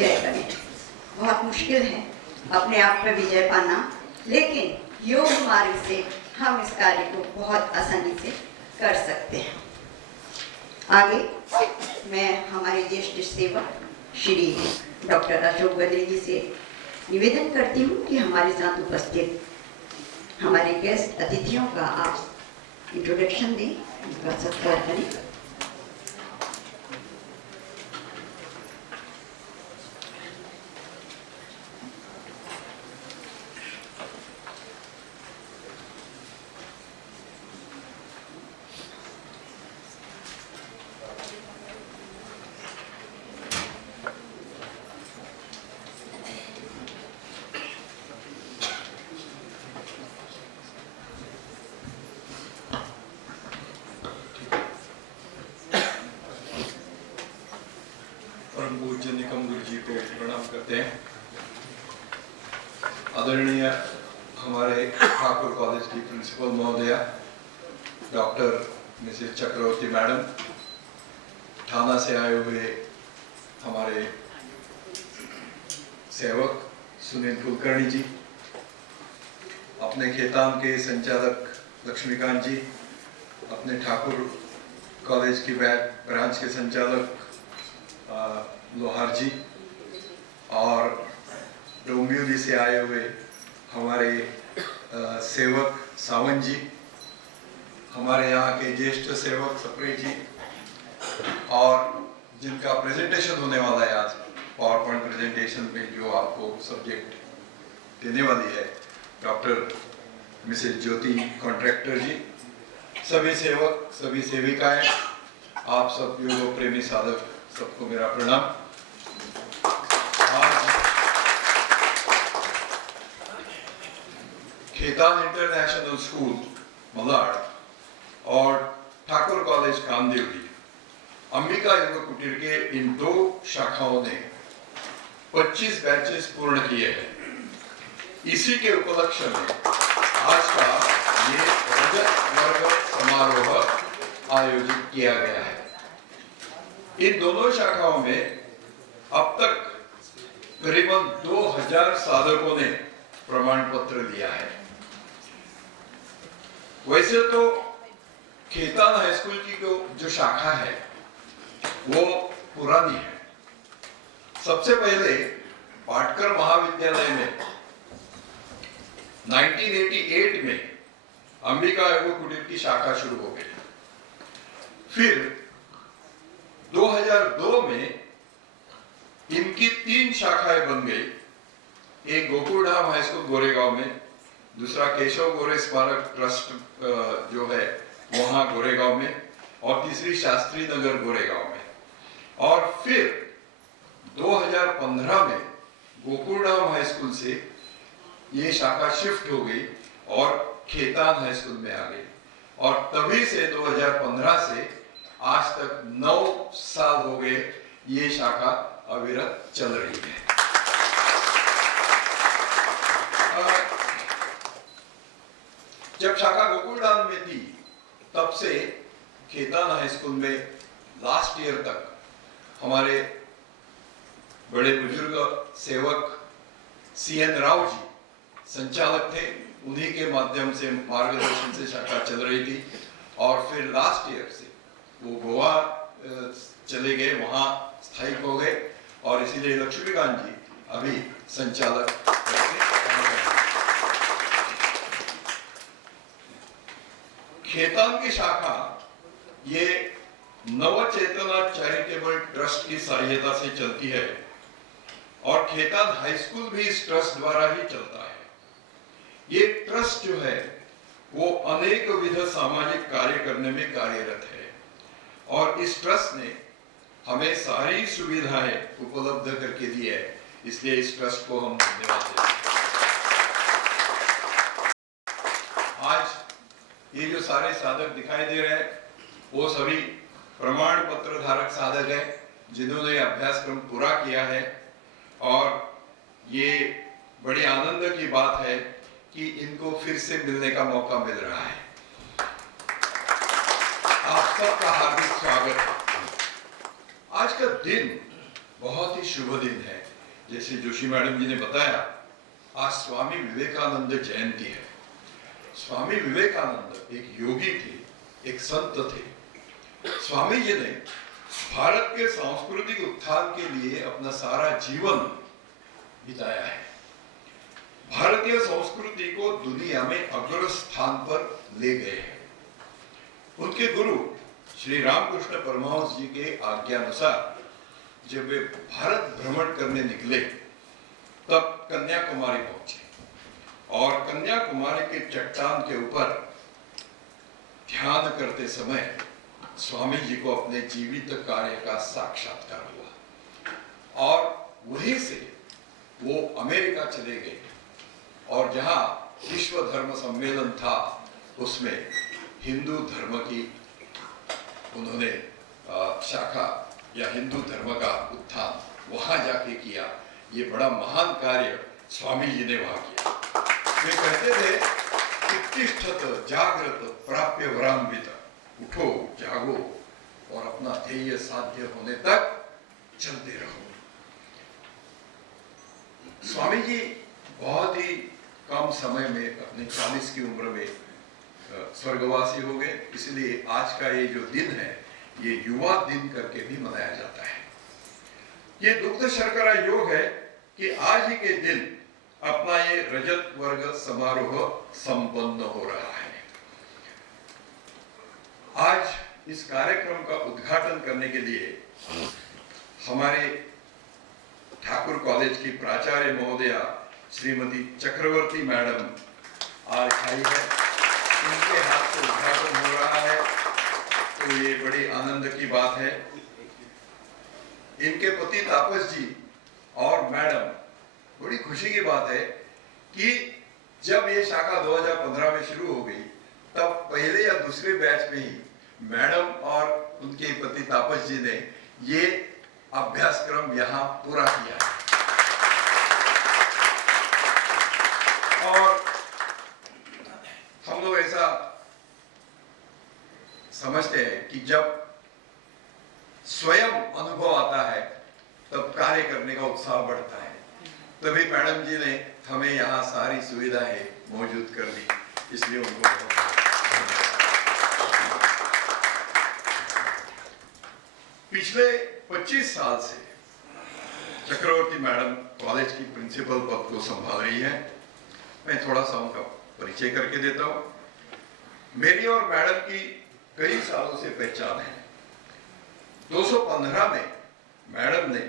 विजय करें। बहुत मुश्किल है अपने आप पर विजय पाना, लेकिन योग मार्ग से हम इस कार्य को बहुत आसानी से कर सकते हैं। आगे मैं हमारे ज्येष्ठ सेवक श्री डॉक्टर अशोक बद्री जी से निवेदन करती हूँ कि हमारे साथ उपस्थित हमारे गेस्ट अतिथियों का आप इंट्रोडक्शन दें, उनका सत्कार करें। पूज्य निकम गुरु जी को प्रणाम करते हैं। आदरणीय हमारे ठाकुर कॉलेज की प्रिंसिपल महोदया डॉक्टर मिसेस चक्रवर्ती मैडम, थाना से आए हुए हमारे सेवक सुनील कुलकर्णी जी, अपने खेतान के संचालक लक्ष्मीकांत जी, अपने ठाकुर कॉलेज की ब्रांच के संचालक लोहार जी, और डोंबिवली से आए हुए हमारे सेवक सावंत जी, हमारे यहाँ के ज्येष्ठ सेवक सप्रे जी, और जिनका प्रेजेंटेशन होने वाला है आज पावर पॉइंट प्रेजेंटेशन में, जो आपको सब्जेक्ट देने वाली है डॉक्टर मिसेस ज्योति कॉन्ट्रैक्टर जी, सभी सेवक, सभी सेविकाएं, आप सब योग प्रेमी साधक, सबको मेरा प्रणाम। खेतान इंटरनेशनल स्कूल मलाड और ठाकुर कॉलेज कामदेवली अंबिका योग कुटीर के इन दो शाखाओं ने 25 बैचेस पूर्ण किए हैं। इसी के उपलक्ष्य में आज का ये रजत वर्ग समारोह आयोजित किया गया है। इन दोनों शाखाओं में अब तक करीबन 2000 साधकों ने प्रमाण पत्र लिया है। वैसे तो खेतान हाई स्कूल की जो शाखा है वो पुरानी है। सबसे पहले पाटकर महाविद्यालय में 1988 में अंबिका योग कुटीर की शाखा शुरू हो गई। फिर 2002 में इनकी 3 शाखाएं बन गई। एक गोकुलधाम हाई स्कूल गोरेगांव में, दूसरा केशव गोरे स्मारक ट्रस्ट जो है वहां गोरेगांव में, और तीसरी शास्त्री नगर गोरेगांव में। और फिर 2015 में गोकुलधाम हाई स्कूल से ये शाखा शिफ्ट हो गई और खेतान हाई स्कूल में आ गई, और तभी से 2015 से आज तक 9 साल हो गए ये शाखा अविरत चल रही है। जब शाखा गोकुलधाम में थी तब से खेतान हाई स्कूल में लास्ट ईयर तक हमारे बड़े बुजुर्ग सेवक CN राव जी संचालक थे। उन्हीं के माध्यम से, मार्गदर्शन से शाखा चल रही थी। और फिर लास्ट ईयर से वो गोवा चले गए, वहां स्थायिक हो गए, और इसीलिए लक्ष्मीकांत जी अभी संचालक। खेतान की शाखा ये नवचेतना चैरिटेबल ट्रस्ट की सहायता से चलती है, और खेतान हाई स्कूल भी इस ट्रस्ट द्वारा ही चलता है। ये ट्रस्ट जो है वो अनेक विध सामाजिक कार्य करने में कार्यरत है, और इस ट्रस्ट ने हमें सारी सुविधाएं उपलब्ध करके दी है। इसलिए इस ट्रस्ट को हम धन्यवाद देते हैं। आज ये जो सारे साधक दिखाई दे रहे हैं वो सभी प्रमाण पत्र धारक साधक हैं जिन्होंने अभ्यासक्रम पूरा किया है, और ये बड़े आनंद की बात है कि इनको फिर से मिलने का मौका मिल रहा है। आप सबका हार्दिक स्वागत है। आज का दिन बहुत ही शुभ दिन है। जैसे जोशी मैडम जी ने बताया, आज स्वामी विवेकानंद जयंती है। स्वामी विवेकानंद एक योगी थे, एक संत थे। स्वामी जी ने भारत के सांस्कृतिक उत्थान के लिए अपना सारा जीवन बिताया है। भारतीय संस्कृति को दुनिया में अग्र स्थान पर ले गए हैं। उनके गुरु श्री रामकृष्ण परमहंस जी के आज्ञानुसार जब वे भारत भ्रमण करने निकले तब कन्याकुमारी पहुंचे और कन्याकुमारी के चट्टान के ऊपर ध्यान करते समय स्वामी जी को अपने जीवित कार्य का साक्षात्कार हुआ और वहीं से वो अमेरिका चले गए और जहां विश्व धर्म सम्मेलन था उसमें हिंदू धर्म की उन्होंने शाखा या हिंदू धर्म का उत्थान वहां जाके किया। ये बड़ा महान कार्य स्वामी जी ने वहां किया। वे कहते थे कि तिष्ठत जागृत प्राप्य वरान्वित, उठो जागो और अपना ध्येय साध्य होने तक चलते रहो। स्वामी जी बहुत ही कम समय में अपने 40 की उम्र में स्वर्गवासी हो गए, इसलिए आज का ये जो दिन है ये युवा दिन करके भी मनाया जाता है। ये दुग्ध शर्करा योग है कि आज ही के दिन अपना ये रजत वर्ग समारोह संपन्न हो रहा है। आज इस कार्यक्रम का उद्घाटन करने के लिए हमारे ठाकुर कॉलेज की प्राचार्य महोदया श्रीमती चक्रवर्ती मैडम आ रही है। उनके हाथ से उद्घाटन हो रहा है तो ये बड़ी आनंद की बात है। इनके पति तापस जी और मैडम, बड़ी खुशी की बात है कि जब ये शाखा 2015 में शुरू हो गई तब पहले या दूसरे बैच में ही मैडम और उनके पति तापस जी ने ये अभ्यासक्रम यहाँ पूरा किया है। और हम लोग ऐसा समझते हैं कि जब स्वयं अनुभव आता है तब कार्य करने का उत्साह बढ़ता है। तभी मैडम जी ने हमें यहाँ सारी सुविधाएं मौजूद कर दी, इसलिए उनको पिछले 25 साल से चक्रवर्ती मैडम कॉलेज की प्रिंसिपल पद को संभाल रही है। मैं थोड़ा सा उनका परिचय करके देता हूं। मेरी और मैडम की कई सालों से पहचान है। 215 में मैडम ने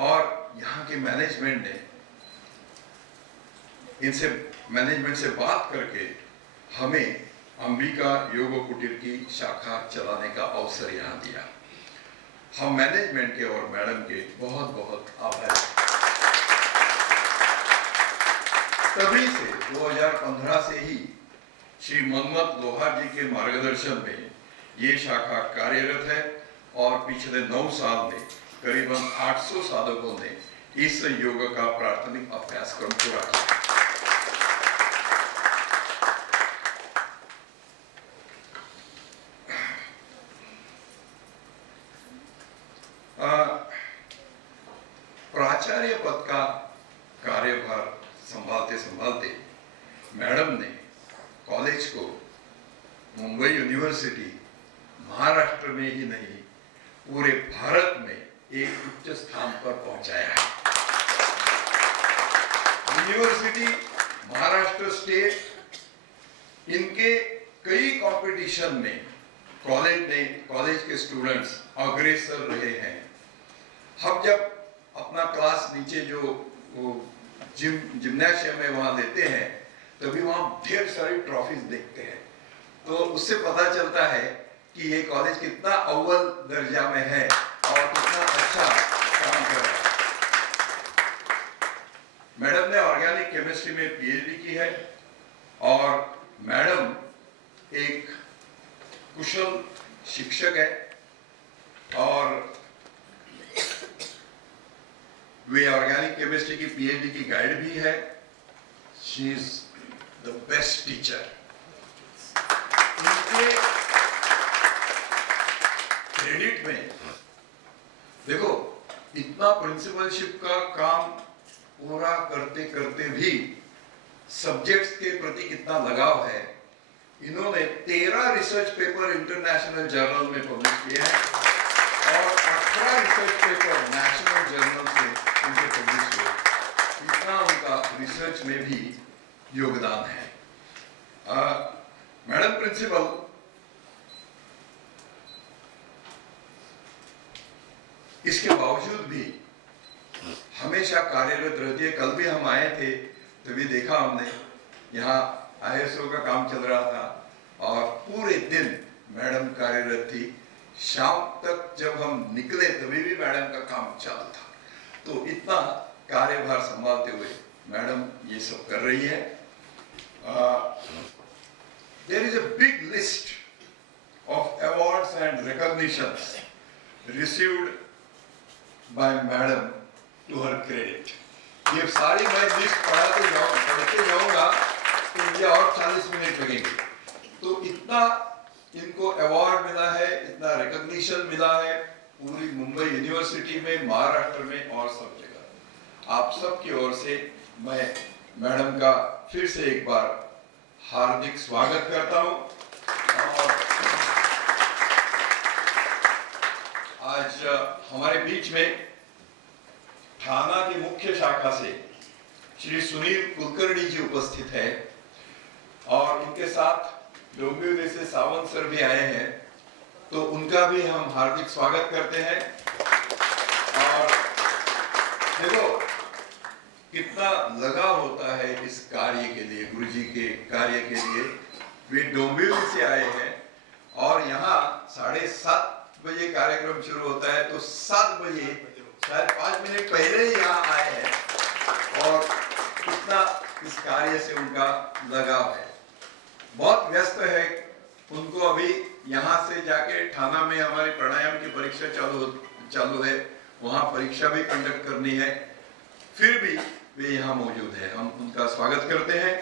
और यहाँ के मैनेजमेंट ने इनसे मैनेजमेंट से बात करके हमें अंबिका योग कुटीर की शाखा चलाने का अवसर यहाँ दिया। हम मैनेजमेंट के और मैडम के बहुत बहुत आभारी हैं। तभी से 2015 से ही श्री मनमत लोहार जी के मार्गदर्शन में ये शाखा कार्यरत है और पिछले 9 साल में करीबन 800 साधकों ने इस योग का प्राथमिक अभ्यासक्रम पूरा किया। प्राचार्य पद का कार्यभार संभालते संभालते मैडम ने कॉलेज को मुंबई यूनिवर्सिटी महाराष्ट्र में ही नहीं पूरे भारत में एक उच्च स्थान पर पहुंचाया है। यूनिवर्सिटी, महाराष्ट्र स्टेट, इनके कई कंपटीशन में कॉलेज के स्टूडेंट्स अग्रसर रहे हैं। हम जब अपना क्लास नीचे जो जिम्नाशियम में वहां लेते हैं तभी वहां ढेर सारी ट्रॉफीज देखते हैं, तो उससे पता चलता है कि ये कॉलेज कितना अव्वल दर्जा में है और कितना अच्छा काम कर रहा है। मैडम ने ऑर्गेनिक केमिस्ट्री में पीएचडी की है और मैडम एक कुशल शिक्षक है और वे ऑर्गेनिक केमिस्ट्री की पीएचडी की गाइड भी है। She is the best teacher. इनके क्रेडिट में देखो, इतना प्रिंसिपलशिप का काम पूरा करते करते भी सब्जेक्ट्स के प्रति कितना लगाव है। इन्होंने 13 रिसर्च पेपर इंटरनेशनल जर्नल में पब्लिश किए हैं और 18 रिसर्च पेपर नेशनल जर्नल से उनके पब्लिश हुए। इतना उनका रिसर्च में भी योगदान है। मैडम प्रिंसिपल इसके बावजूद भी हमेशा कार्यरत रहती है। कल भी हम आए थे तभी देखा हमने, यहाँ ISO का काम चल रहा था और पूरे दिन मैडम कार्यरत थी। शाम तक जब हम निकले तभी भी मैडम का काम चालू था। तो इतना कार्यभार संभालते हुए मैडम ये सब कर रही है। There is a big list of awards and recognitions received by madam to her credit. ये सारी मैं लिस्ट पढ़ते जाऊंगा तो मुझे और 40 मिनट लगेंगे। तो इतना इनको अवार्ड मिला है, इतना रिकॉग्निशन मिला है पूरी मुंबई यूनिवर्सिटी में, महाराष्ट्र में और सब जगह। आप सब की ओर से मैं मैडम का फिर से एक बार हार्दिक स्वागत करता हूं। और आज हमारे बीच में थाना की मुख्य शाखा से श्री सुनील कुलकर्णी जी उपस्थित है और इनके साथ डोंबिवली से सावंत सर भी आए हैं, तो उनका भी हम हार्दिक स्वागत करते हैं। और देखो कितना लगाव होता है इस कार्य के लिए, गुरुजी के कार्य के लिए। वे डोंबिवली से आए हैं और यहाँ 7:30 बजे कार्यक्रम शुरू होता है, तो 7 बजे शायद 5 मिनट पहले ही यहाँ आए हैं और कितना इस कार्य से उनका लगाव है। बहुत व्यस्त है, उनको अभी यहाँ से जाके थाना में हमारी प्राणायाम की परीक्षा चालू है, वहाँ परीक्षा भी कंडक्ट करनी है, फिर भी वे यहाँ मौजूद है। हम उनका स्वागत करते हैं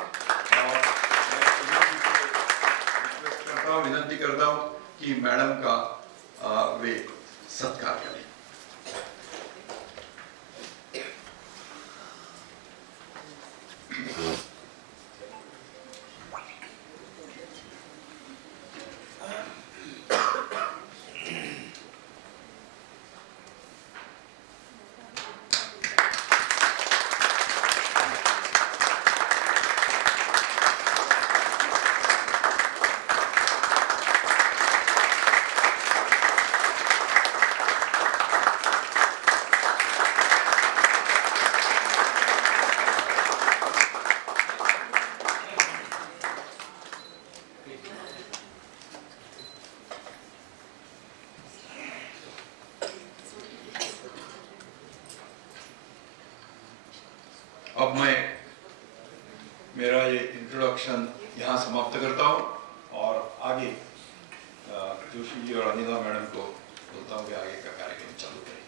और विनती करता हूँ कि मैडम का वे सत्कार करें। अब मैं मेरा ये इंट्रोडक्शन यहाँ समाप्त करता हूँ और आगे जोशी जी और अनिला मैडम को बोलता हूँ कि आगे का कार्यक्रम चालू करें।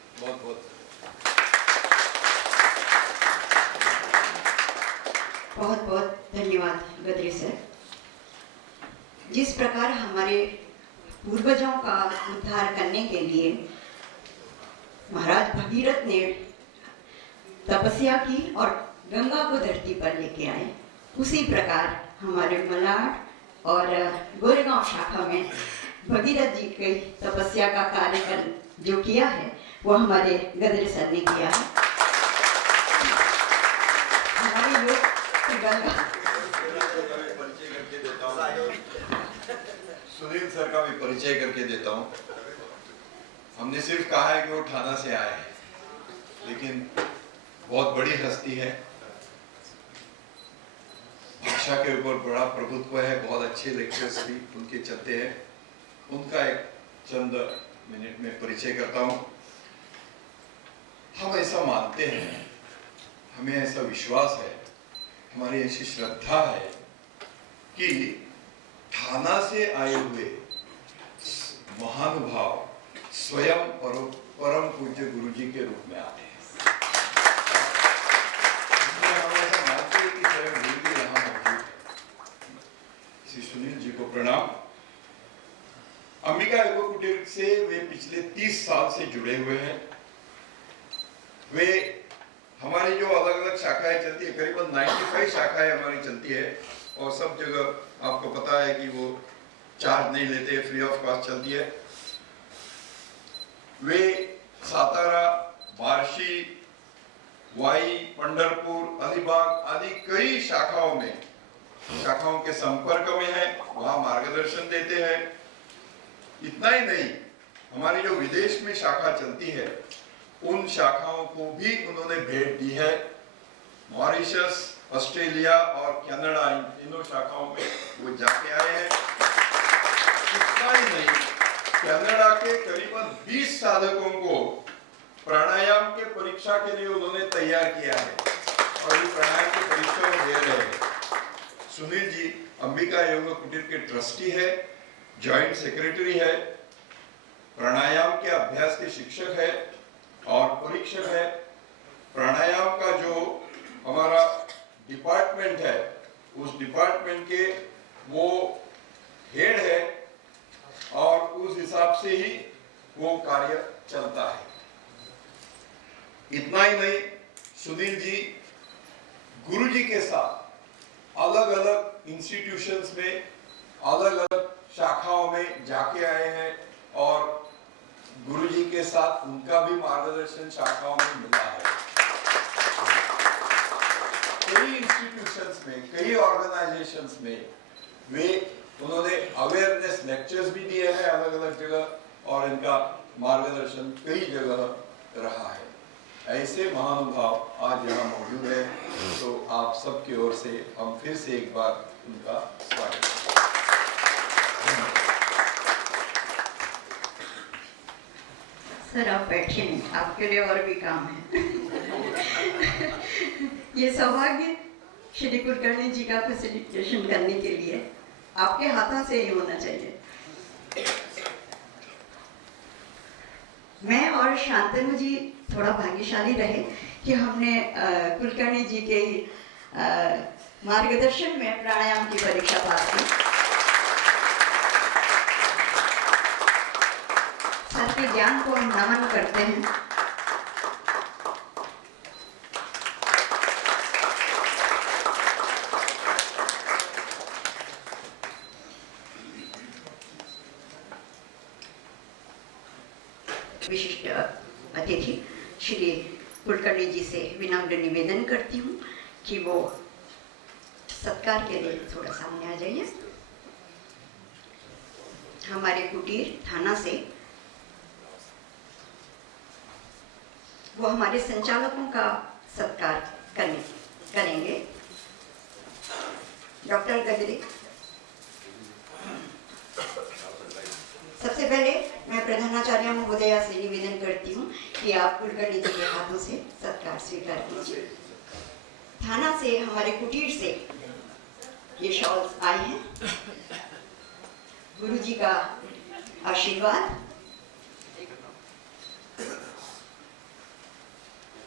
बहुत बहुत धन्यवाद गद्री सर। जिस प्रकार हमारे पूर्वजों का उद्धार करने के लिए महाराज भगीरथ ने तपस्या की और गंगा को धरती पर लेके आए, उसी प्रकार हमारे मलाड और गोरेगांव शाखा में भगीरथ जी की तपस्या का कार्य जो किया है वो हमारे गद्री सर ने किया है। हमारे योग गंगा सुनील सर का भी परिचय करके देता हूँ। हमने सिर्फ कहा है कि वो थाना से आए हैं, लेकिन बहुत बड़ी हस्ती है, भाषा के ऊपर बड़ा प्रभुत्व है, बहुत अच्छे लेक्चर्स भी उनके चलते हैं। उनका एक चंद मिनट में परिचय करता हूँ। हम ऐसा मानते हैं, हमें ऐसा विश्वास है, हमारी ऐसी श्रद्धा है कि थाना से आए हुए महानुभाव स्वयं परम पूज्य गुरु जी के रूप में आते हैं। श्री सुनील जी को प्रणाम। अंबिका योग कुटीर से वे पिछले 30 साल से जुड़े हुए हैं हमारी जो अलग अलग शाखाएं चलती है, करीबन 95 शाखाएं हमारी चलती है, और सब जगह आपको पता है कि वो चार्ज नहीं लेते, फ्री ऑफ कॉस्ट चलती है। वे सातारा, बार्शी, वाई, पंढरपुर, अलीबाग आदि कई शाखाओं के संपर्क में है, वहां मार्गदर्शन देते हैं। इतना ही नहीं, हमारी जो विदेश में शाखा चलती है उन शाखाओं को भी उन्होंने भेंट दी है। मॉरिशस, ऑस्ट्रेलिया और कनाडा, इन तीनों शाखाओं में वो जाके आए हैं। इतना ही नहीं, कनाडा के करीबन 20 साधकों को प्राणायाम के परीक्षा के लिए उन्होंने तैयार किया है, और ये प्राणायाम की परीक्षा वो दे रहे हैं। सुनील जी अंबिका योग कुटीर के ट्रस्टी है, जॉइंट सेक्रेटरी है, प्राणायाम के अभ्यास के शिक्षक है और परीक्षक है। प्राणायाम का जो हमारा डिपार्टमेंट है, उस डिपार्टमेंट के वो हेड है, और उस हिसाब से ही वो कार्य चलता है। इतना ही नहीं, सुनील जी गुरु जी के साथ अलग अलग इंस्टीट्यूशंस में, अलग अलग शाखाओं में जाके आए हैं, और गुरुजी के साथ उनका भी मार्गदर्शन शाखाओं में मिला है। कई इंस्टीट्यूशंस में, कई ऑर्गेनाइजेशंस में उन्होंने अवेयरनेस लेक्चर्स भी दिए हैं अलग अलग जगह, और इनका मार्गदर्शन कई जगह रहा है। ऐसे महानुभाव आज यहाँ मौजूद है, तो आप सबकी ओर से हम फिर से एक बार उनका स्वागत करते हैं। सर आप बैठिए नहीं, आपके लिए और भी काम है। ये सौभाग्य श्री कुलकर्णी जी का फैसिलिटेशन करने के लिए आपके हाथों से ही होना चाहिए। मैं और शांतनु जी थोड़ा भाग्यशाली रहे कि हमने कुलकर्णी जी के मार्गदर्शन में प्राणायाम की परीक्षा पास की। सर के ज्ञान को हम नमन करते हैं। विशिष्ट अतिथि श्री कुलकर्णी जी से विनम्र निवेदन करती हूँ कि वो सत्कार के लिए थोड़ा सामने आ जाइए। हमारे कुटीर थाना से वो हमारे संचालकों का सत्कार करेंगे। डॉक्टर गजरी, सबसे पहले मैं प्रधानाचार्य महोदया से निवेदन करती हूँ कि आप कुलकर्णी जी के हाथों से सत्कार स्वीकार कीजिए। थाना से, हमारे कुटीर से ये शॉल्स आए हैं। गुरु जी का आशीर्वाद।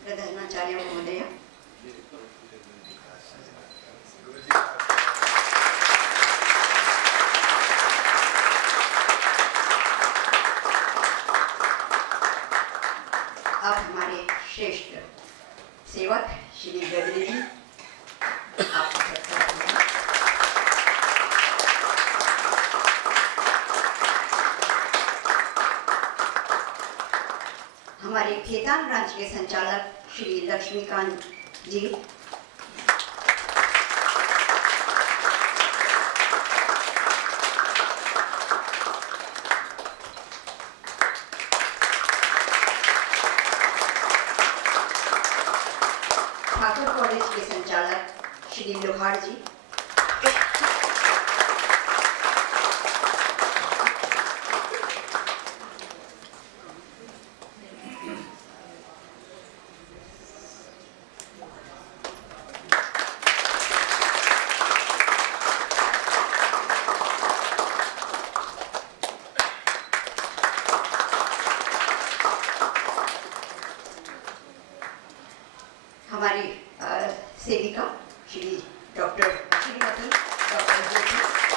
प्रधानाचार्य महोदया, आप हमारे श्रेष्ठ सेवक श्री गजरी जी, आपका सत्कार करें। हमारे खेतान ब्रांच के संचालक श्री लक्ष्मीकांत जी, ठाकुर कॉलेज के संचालक श्री लोहार जी, हमारी सेविका श्री डॉक्टर श्रीमती डॉक्टर ज्योति,